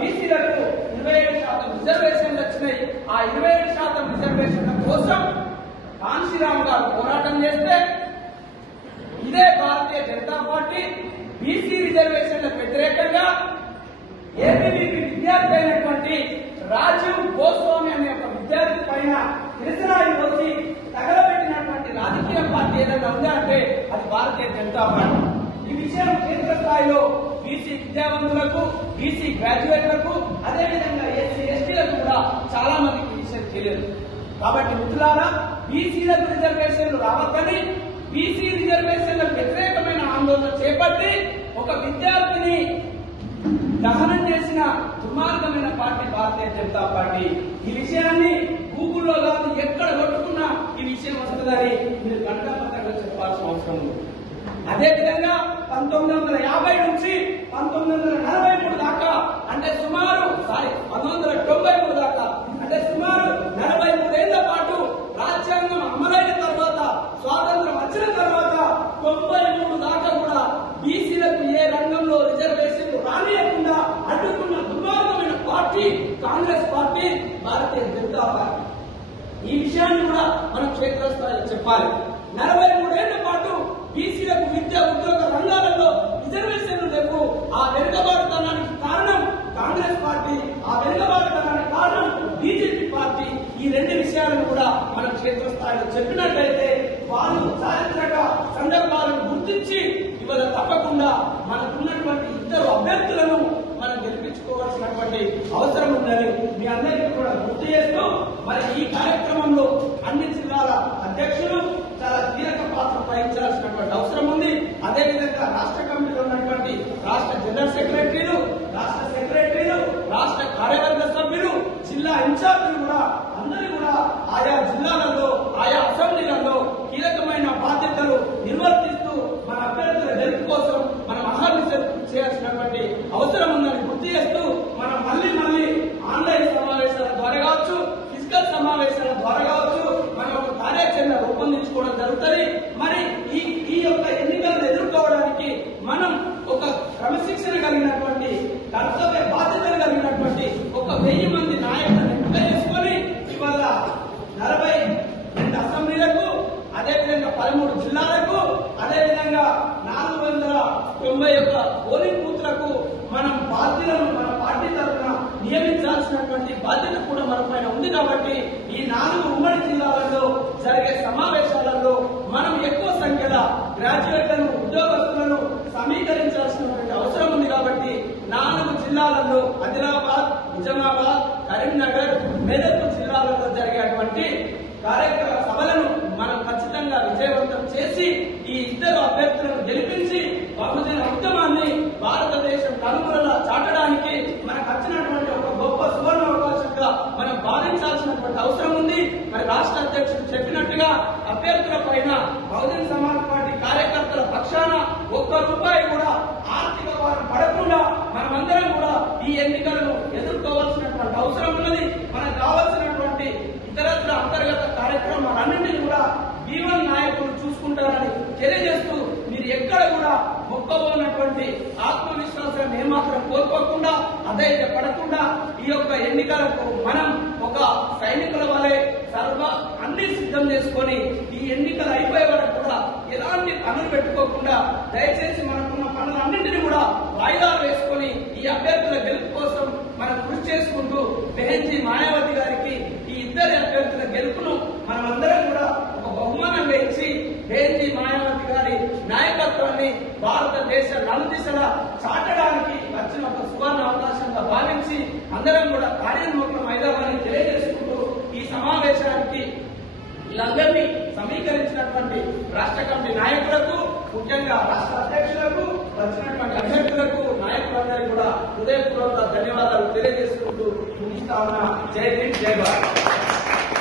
బీసీలకు ఇరవై ఏడు శాతం రిజర్వేషన్లు వచ్చినాయి. ఆ ఇరవై ఏడు శాతం రిజర్వేషన్ల కోసం కాంశీరామ్ గారు పోరాటం చేస్తే ఇదే భారతీయ జనతా పార్టీ బీసీ రిజర్వేషన్లకు వ్యతిరేకంగా ఏబీవీపీ విద్యార్థి అయినటువంటి రాజీవ్ గోస్వామి అనే ఒక విద్యార్థి పైన నిరసనాలు వచ్చి తగలబెట్టినటువంటి రాజకీయ పార్టీ ఏదైనా ఉందా అంటే అది భారతీయ జనతా పార్టీ. ఈ విషయం కేంద్ర స్థాయిలో బీసీ విద్యావంతులకు బీసీ గ్రాడ్యుయేట్లకు అదేవిధంగా ఎస్సీ ఎస్టీలకు కూడా చాలా మందికి విషయం తెలియదు. కాబట్టి మిత్రులారా బీసీలకు రిజర్వేషన్లు రావద్దని బీసీ రిజర్వేషన్లకు వ్యతిరేకమైన ఆందోళన చేపట్టి ఒక విద్యార్థిని దహనం చేసిన దుర్మార్గమైన పార్టీ భారతీయ జనతా పార్టీ. ఈ విషయాన్ని గూగుల్లో కాదు ఎక్కడ కొట్టుకున్నా ఈ విషయం వస్తుందని మీరు గంటపత్రంగా చెప్పాల్సిన అవసరం ఉంది. అదేవిధంగా పంతొమ్మిది వందల యాభై నుంచి పంతొమ్మిది వందల నలభై మూడు దాకా అంటే సుమారు సారీ పంతొమ్మిది వందల తొంభై మూడు దాకా అంటే సుమారు నలభై మూడేళ్ళ పాటు రాజ్యాంగం అమలైన తర్వాత స్వాతంత్రం వచ్చిన తర్వాత తొంభై మూడు దాకా కూడా బీసీలకు ఏ రంగంలో రిజర్వేషన్లు రానియకుండా అడ్డుకున్న దుర్మార్గమైన పార్టీ కాంగ్రెస్ పార్టీ కాపాడు. ఈ విషయాన్ని కూడా మనం క్షేత్రస్థాయిలో చెప్పాలి. నలభై మూడేళ్ళ పాటు బీసీలకు విద్య ఉద్యోగ రంగాలలో రిజర్వేషన్లు లేవు. ఆ వెనుకబాటుతనానికి కారణం కాంగ్రెస్ పార్టీ. ఆ వెనుకబాటుతనానికి కారణం బీజేపీ పార్టీ. ఈ రెండు విషయాలను కూడా మనం క్షేత్రస్థాయిలో చెప్పినట్లయితే వాళ్ళు చారిత్రక సందర్భాలను గుర్తించి ఇవాళ తప్పకుండా మనకున్నటువంటి ఇద్దరు అభ్యర్థులను మన గెలిపించుకోవాల్సినటువంటి అవసరం ఉందని మీ అందరికీ కూడా గుర్తు చేస్తూ మరి ఈ కార్యక్రమంలో అన్ని జిల్లాల అధ్యక్షులు చాలా కీలక పాత్ర వహించాల్సినటువంటి అవసరం ఉంది. అదేవిధంగా రాష్ట్ర కమిటీలో ఉన్నటువంటి రాష్ట్ర జనరల్ సెక్రటరీ రాష్ట్ర సెక్రటరీలు రాష్ట్ర కార్యవర్గ సభ్యులు జిల్లా ఇన్ఛార్జీలు కూడా అందరూ కూడా ఆయా జిల్లాలలో ఆయా అసెంబ్లీలలో కీలకమైన బాధ్యతలు నిర్వర్తిస్తూ మన అభ్యర్థుల గెలుపు కోసం మనం అహర్నిశలు చేయాల్సినటువంటి అవసరం ఉందని గుర్తు చేస్తూ మనం మళ్ళీ మళ్ళీ ఆన్లైన్ సమావేశాల ద్వారా కావచ్చు ఫిజికల్ సమావేశాల ద్వారా కావచ్చు మనం ఒక కార్యాచరణ రూపొందించుకోవడం జరుగుతుంది మరి ఈ ఈ యొక్క ఎన్నికలను ఎదుర్కోవడానికి మనం ఒక క్రమశిక్షణ కలిగినటువంటి కర్తవ్య బాధ్యతలు కలిగినటువంటి ఒక వెయ్యి మంది నాయకులను ఎంపిక చేసుకొని ఇవాళ నలభై రెండు అసెంబ్లీలకు అదేవిధంగా పదమూడు జిల్లాలకు అదేవిధంగా నాలుగు వందల తొంభై ఒక్క పోలింగ్ బూత్లకు మనం బాధ్యులను మన పార్టీ తరఫున నియమించాల్సినటువంటి బాధ్యత కూడా మన పైన ఉంది కాబట్టి ఈ నాలుగు ఉమ్మడి జిల్లాలలో జరిగే సమావేశాలలో మనం ఎక్కువ సంఖ్యలో గ్రాడ్యుయేట్లను ఉద్యోగస్తులను సమీకరించాల్సినటువంటి అవసరం ఉంది కాబట్టి నాలుగు జిల్లాలలో ఆదిలాబాద్ నిజామాబాద్ కరీంనగర్ మెదక్ జిల్లాలలో జరిగేటువంటి కార్యక్రమ సభలను మనం ఖచ్చితంగా విజయవంతం చేసి ఈ ఇద్దరు అభ్యర్థులను గెలిపించి బహుజన ఉద్యమాన్ని భారతదేశం నలుగురలా చాటడానికి మనకు వచ్చినటువంటి ఒక గొప్ప సువర్ణ అవకాశంగా మనం భావించాల్సినటువంటి అవసరం ఉంది. మరి రాష్ట్ర అధ్యక్షుడు చెప్పినట్టుగా అభ్యర్థుల పైన బహుజన సమాజ్ పార్టీ కార్యకర్తల పక్షాన ఒక్క రూపాయి కూడా ఆర్థిక భారం పడకుండా మనమందరం కూడా ఈ ఎన్నికలను ఎదుర్కోవాల్సినటువంటి అవసరం ఉన్నది. మనకు కావాల్సినటువంటి ఇతరత్ర అంతర్గత కార్యక్రమాలన్నింటినీ కూడా జీవన్ నాయకులు చూసుకుంటారని తెలియజేస్తూ మీరు ఎక్కడ కూడా మొక్కబోనటువంటి ఆత్మవిశ్వాసం ఏమాత్రం కోల్పోకుండా అధైర్య పడకుండా ఈ యొక్క ఎన్నికలకు మనం ఒక సైనికుల వలె సర్వ అన్ని సిద్ధం చేసుకొని ఈ ఎన్నికలు అయిపోయే వరకు కూడా ఎలాంటి పనులు పెట్టుకోకుండా దయచేసి మనకున్న పనులన్నింటినీ కూడా వాయిదాలు వేసుకొని ఈ అభ్యర్థుల గెలుపు కోసం మనం కృషి చేసుకుంటూ బెహెంజీ మాయావతి గారికి ఈ ఇద్దరి అభ్యర్థుల గెలుపును మనమందరం కూడా ఒక బహుమానంగా ఇచ్చి బెహెన్జీ మాయావతి గారి నాయకత్వాన్ని భారతదేశ నలుదిశలా చాటడానికి వచ్చిన ఒక సువర్ణ అవకాశంగా భావించి అందరం కూడా కార్యోన్ముఖం అయిదామని తెలియజేసుకుంటూ ఈ సమావేశానికి వీళ్ళందరినీ సమీకరించినటువంటి రాష్ట్ర కమిటీ నాయకులకు ముఖ్యంగా రాష్ట్ర అధ్యక్షులకు వచ్చినటువంటి అభ్యర్థులకు నాయకులందరికీ కూడా హృదయపూర్వక ధన్యవాదాలు తెలియజేసుకుంటూ ముగిస్తా ఉన్న. జై హింద్ జై భారత్.